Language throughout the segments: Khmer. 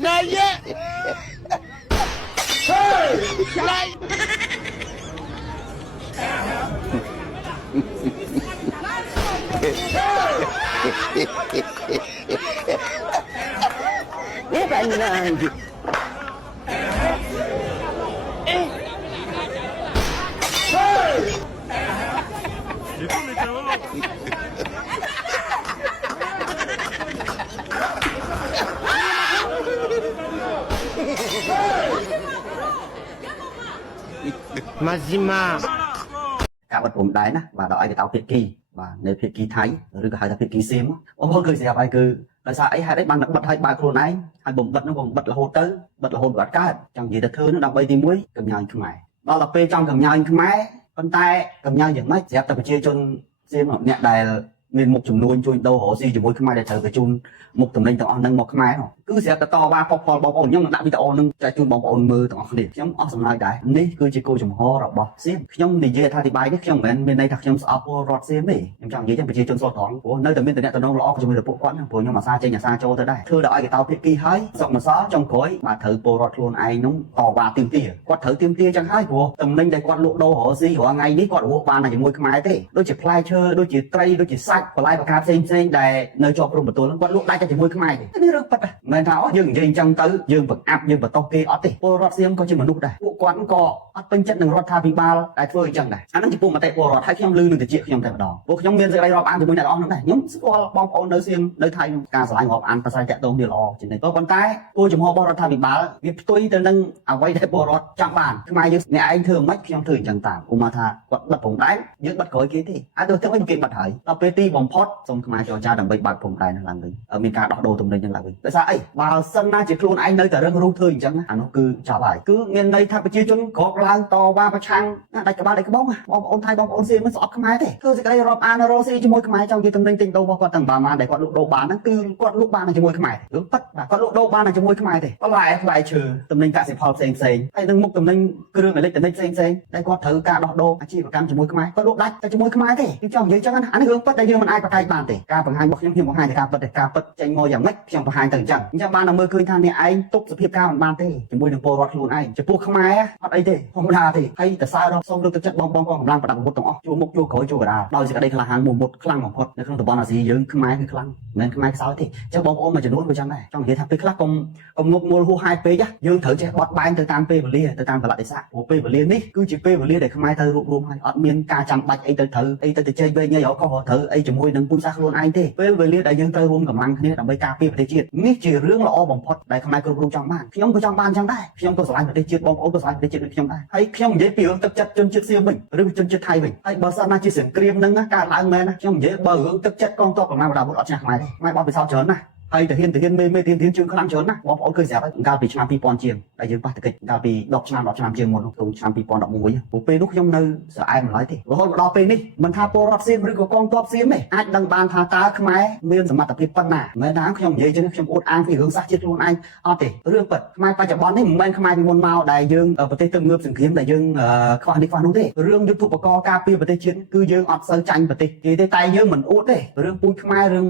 này á này biết anh là Mazima ការបិទព្រំដែនណាបាទដល់ឯកតោភាគីបាទនៅភាគីថៃឬក៏ហៅថាភាគីសៀមបងប្អូនឃើញស្រាប់ហើយគឺដោយសារអីហេតុអីបានបិទឲ្យបើខ្លួនឯងហើយបំបិទនោះបំបិទរហូតទៅបិទរហូតគាត់កើតចង់និយាយទៅធ្វើនោះដើម្បីទី1កំញើញខ្មែរដល់ទៅពេលចង់កំញើញខ្មែរប៉ុន្តែកំញើញយ៉ាងម៉េចស្រាប់តែប្រជាជនសៀមអ្នកដែលមានមុខចំនួនជួយដូររកស៊ីជាមួយខ្មែរដែលត្រូវទៅជូនមុខតំណែងទាំងអស់ហ្នឹងមកខ្មែរគឺស្រាប់តែតវ៉ាផុសផុលបងប្អូនខ្ញុំនឹងដាក់វីដេអូហ្នឹងចែកជូនបងប្អូនមើលទាំងអស់គ្នាខ្ញុំអស់សំណើចដែរនេះគឺជាគោលចំហរបស់សៀមខ្ញុំនិយាយអធិប្បាយនេះខ្ញុំមិនមែនមានន័យថាខ្ញុំស្អប់ពលរដ្ឋសៀមទេខ្ញុំចង់និយាយថាប្រជាជនស្រុកត្រង់ព្រោះនៅតែមានតំណែងល្អជាមួយពួកគាត់ហ្នឹងព្រោះខ្ញុំអាសាចេញអាសាចូលទៅដែរធ្វើដល់ឲ្យកតោភាគីហើយសុកមសលចុងក្រោយបាទត្រូវពលរដ្ឋខ្លួនឯងហ្នឹងតវ៉ាទាមទារគាត់ត្រូវទាមទារចឹងហើយព្រោះតំណែងដែលគាត់លក់ដូររកស៊ីរាល់ថ្ងៃនេះគាត់រកបានតែជាមួយខ្មែរទេដូចជាផ្លែឈើដូចជាត្រីដូចជាសាច់បន្លែបកាផ្សេងដែលនៅជាប់ព្រំប្រទល់ហ្នឹងគាត់លក់ដាច់តែជាមួយខ្មែរទេនេះរឿងពិតមិនមែនថាយើងនិយាយអញ្ចឹងទៅយើងបង្អាប់យើងបន្ទោសគេអត់ទេពលរដ្ឋសៀមក៏ជាមនុស្សដែរពួកគាត់ក៏អត់ពេញចិត្តនឹងរដ្ឋាភិបាលដែលធ្វើអញ្ចឹងដែរអាហ្នឹងជាពួកមតិពលរដ្ឋហើយខ្ញុំឮនឹងតិចខ្ញុំតែម្ដងពួកខ្ញុំមានសេចក្តីរាប់អានជាមួយអ្នកទាំងអស់ហ្នឹងដែរខ្ញុំស្គាល់បងប្អូននៅសៀមនៅថៃក្នុងការឆ្លងរាប់អានប្រស័យតាក់ទងវាល្អជានិច្ចប៉ុន្តែគោលចំហរបស់រដ្ឋាភិបាលវាផ្ទុយទៅនឹងអ្វីដែលពលរដ្ឋចង់បានខ្មែរយើងអ្នកឯងធ្វើមិនខ្ញុំធ្វើអញ្ចឹងតាមឧបមាថាគាត់បិទព្រំដែនយើងបិទក្រោយគេទេហើយទៅធ្វើអីគេបិទហើយដល់ពេលទីបំផុតសូមខ្មែរចរចាដើម្បីបើកព្រំដែនឡើងវិញមានការដោះដូរទំនិញហ្នឹងឡើងវិញដោយសារអីបើសិនណាជាខ្លួនឯងនៅតែរឹងរូសធ្វើអញ្ចឹងអានោះគឺចប់ហើយគឺមានន័យថាប្រជាជនក្រោកឡើងតវ៉ាប្រឆាំងដាច់ក្បាលដាច់ក្បងបងប្អូនថៃបងប្អូនសៀមមិនស្អប់ខ្មែរទេធ្វើសេចក្តីរាប់អានរកស៊ីជាមួយខ្មែរចង់និយាយទំនិញទិញដូររបស់គាត់ទាំងប្រមាណដែលគាត់លក់ដូរបានហ្នឹងគឺគាត់លក់បានជាមួយខ្មែររឿងប៉ិតបាទគាត់លក់ដូរបានជាមួយខ្មែរទេបន្លែផ្លែឈើទំនិញកសិផលផ្សេងហើយនឹងមុខទំនិញគ្រឿងអេឡិចត្រូនិកផ្សេងដែលគាត់ត្រូវការដោះដូរអាជីវកម្មជាមួយខ្មែរគាត់លក់ដាច់តែជាមួយខ្មែរទេគឺចង់និយាយចឹងណាអានេះរឿងប៉ិតដែលយើងមិនអាចប្រកែកបានទេការបង្ហាញរបស់ខ្ញុំបង្ហាញតែការប៉ិតតែការប៉ិតចេញមកយ៉ាងម៉េចខ្ញុំបង្ហាញទៅអញ្ចឹងបានតែមើលឃើញថាអ្នកឯងទប់សភាពការមិនបានទេជាមួយនឹងពលរដ្ឋខ្លួនឯងចំពោះខ្មែរអត់អីទេធម្មតាទេហើយតើសើរសូមលើកទឹកចិត្តបងប្អូនកម្លាំងប្រដាប់អាវុធទាំងអស់ជួមុខជួក្រោយជួកណ្ដាលដោយសេចក្តីក្លាហានមុតខ្លាំងបំផុតនៅក្នុងតំបន់អាស៊ីយើងខ្មែរគឺខ្លាំងមិនមែនខ្មែរខ្សោយទេអញ្ចឹងបងប្អូនមួយចំនួនក៏ចឹងដែរចង់និយាយថាពេលខ្លះកុំងប់ងល់ហួសហេតុពេកយើងត្រូវចេះបត់បែនទៅតាមពេលវេលាទៅតាមកលៈទេសៈព្រោះពេលវេលានេះគឺជាពេលវេលាដែលខ្មែរត្រូវរួបរวมហើយអត់មានការចាំបាច់អីទៅត្រូវអីទៅជែកវែងញ៉ៃរកខុសត្រូវអីជាមួយនឹងពូជសាសន៍ខ្លួនឯងទេពេលវេលាដែលយើងត្រូវរួមកម្លាំងគ្នាដើម្បីការពារប្រទេសជាតិនេះជារឿងល្អបំផុតដែលខ្មែរគ្រប់រូបចង់បានខ្ញុំក៏ចង់បានចឹងដែរខ្ញុំក៏ស្រឡាញ់ប្រទេសជាតិបងប្អូនក៏ស្រឡាញ់ប្រទេសជាតិដូចខ្ញុំដែរហើយខ្ញុំនិយាយពីរឿងទឹកចិត្តជនជាតិសៀមវិញឬជនជាតិថៃវិញហើយបើសិនណាជាសង្គ្រាមហ្នឹងកើតឡើងមែនណាខ្ញុំនិយាយបើរឿងទឹកចិត្តកងទ័ពកម្លាំងប្រដាប់អាវុធអត់ឈ្នះខ្មែរទេខ្មែរបោះពិសោធន៍ច្រើនណាស់ហើយទាហានមេទាហានជើងខ្លាំងច្រើនណាស់បងប្អូនឃើញស្រាប់ហើយកាលពីឆ្នាំ2000ជាងដែលយើងប៉ះទង្គិចកាលពី10ឆ្នាំជាងមុនក្នុងឆ្នាំ2011ព្រោះពេលនោះខ្ញុំនៅស្រែម្ល៉េះទេរហូតមកដល់ពេលនេះមិនថាពលរដ្ឋសៀមឬក៏កងទ័ពសៀមទេអាចដឹងបានថាតើខ្មែរមានសមត្ថភាពប៉ុណ្ណាមិនថាខ្ញុំនិយាយចឹងខ្ញុំអួតអាងពីរឿងសាសជាតិខ្លួនឯងអត់ទេរឿងពិតខ្មែរបច្ចុប្បន្ននេះមិនមែនខ្មែរពីមុនមកដែលយើងប្រទេសទៅងើបសង្គ្រាមដែលយើងខ្វះនេះខ្វះនោះទេរឿងយុទ្ធឧបករណ៍ការពារប្រទេសជាតិគឺយើងអត់សូវចាញ់ប្រទេសគេទេតែយើងមិនអួតទេរឿងពូជខ្មែររឿង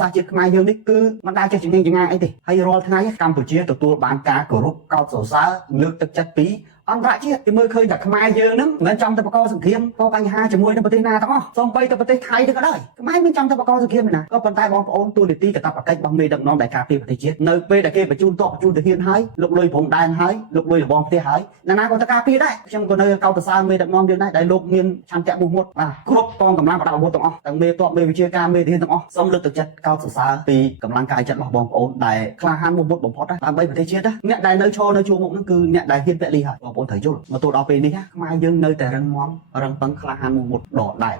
សាសជាតិខ្មែរយើងនេះគឺមិនដែលចេះជំនាញអីទេហើយរាល់ថ្ងៃកម្ពុជាទទួលបានការគោរពកោតសរសើរលើកទឹកចិត្តពីអន្តរជាតិគេមើលឃើញតែខ្មែរយើងហ្នឹងមិនមែនចង់ទៅបកកសង្គ្រាមក៏បញ្ហាជាមួយនឹងប្រទេសណាទាំងអស់សូម្បីតែប្រទេសថៃទៅក៏ដោយខ្មែរមិនចង់ទៅបកកសង្គ្រាមទេណាក៏ប៉ុន្តែបងប្អូនទូនីតិកាតព្វកិច្ចរបស់មេដឹកនាំដែលការពារប្រទេសជាតិនៅពេលដែលគេបញ្ជូនទ័ពបញ្ជូនទាហានហើយលោកលុយព្រំដែនហើយលោកលុយរបងផ្ទះហើយណាក៏ទៅការពារដែរខ្ញុំក៏នៅកោតសរសើរមេដឹកនាំយើងដែរដែលលោកមានឆន្ទៈមុខមុតបាទគ្រប់កងកម្លាំងប្រដាប់អាវុធទាំងអស់ទាំងមេទ័ពមេវិជាការមេទាហានទាំងអស់សូមលើកទឹកចិត្តកោតសរសើរពីកម្លាំងកាយចិត្តរបស់បងប្អូនដែលក្លាហានមុខមុតបំផុតដើម្បីប្រទេសជាតិអ្នកដែលនៅឈរនៅជួរមុខហ្នឹងគឺអ្នកដែលហ៊ានពលីហើយបងប្អូនត្រូវយល់មកទល់ដល់ពេលនេះខ្មែរយើងនៅតែរឹងមាំរឹងប៉ឹងក្លាហានមុខមុតដដែល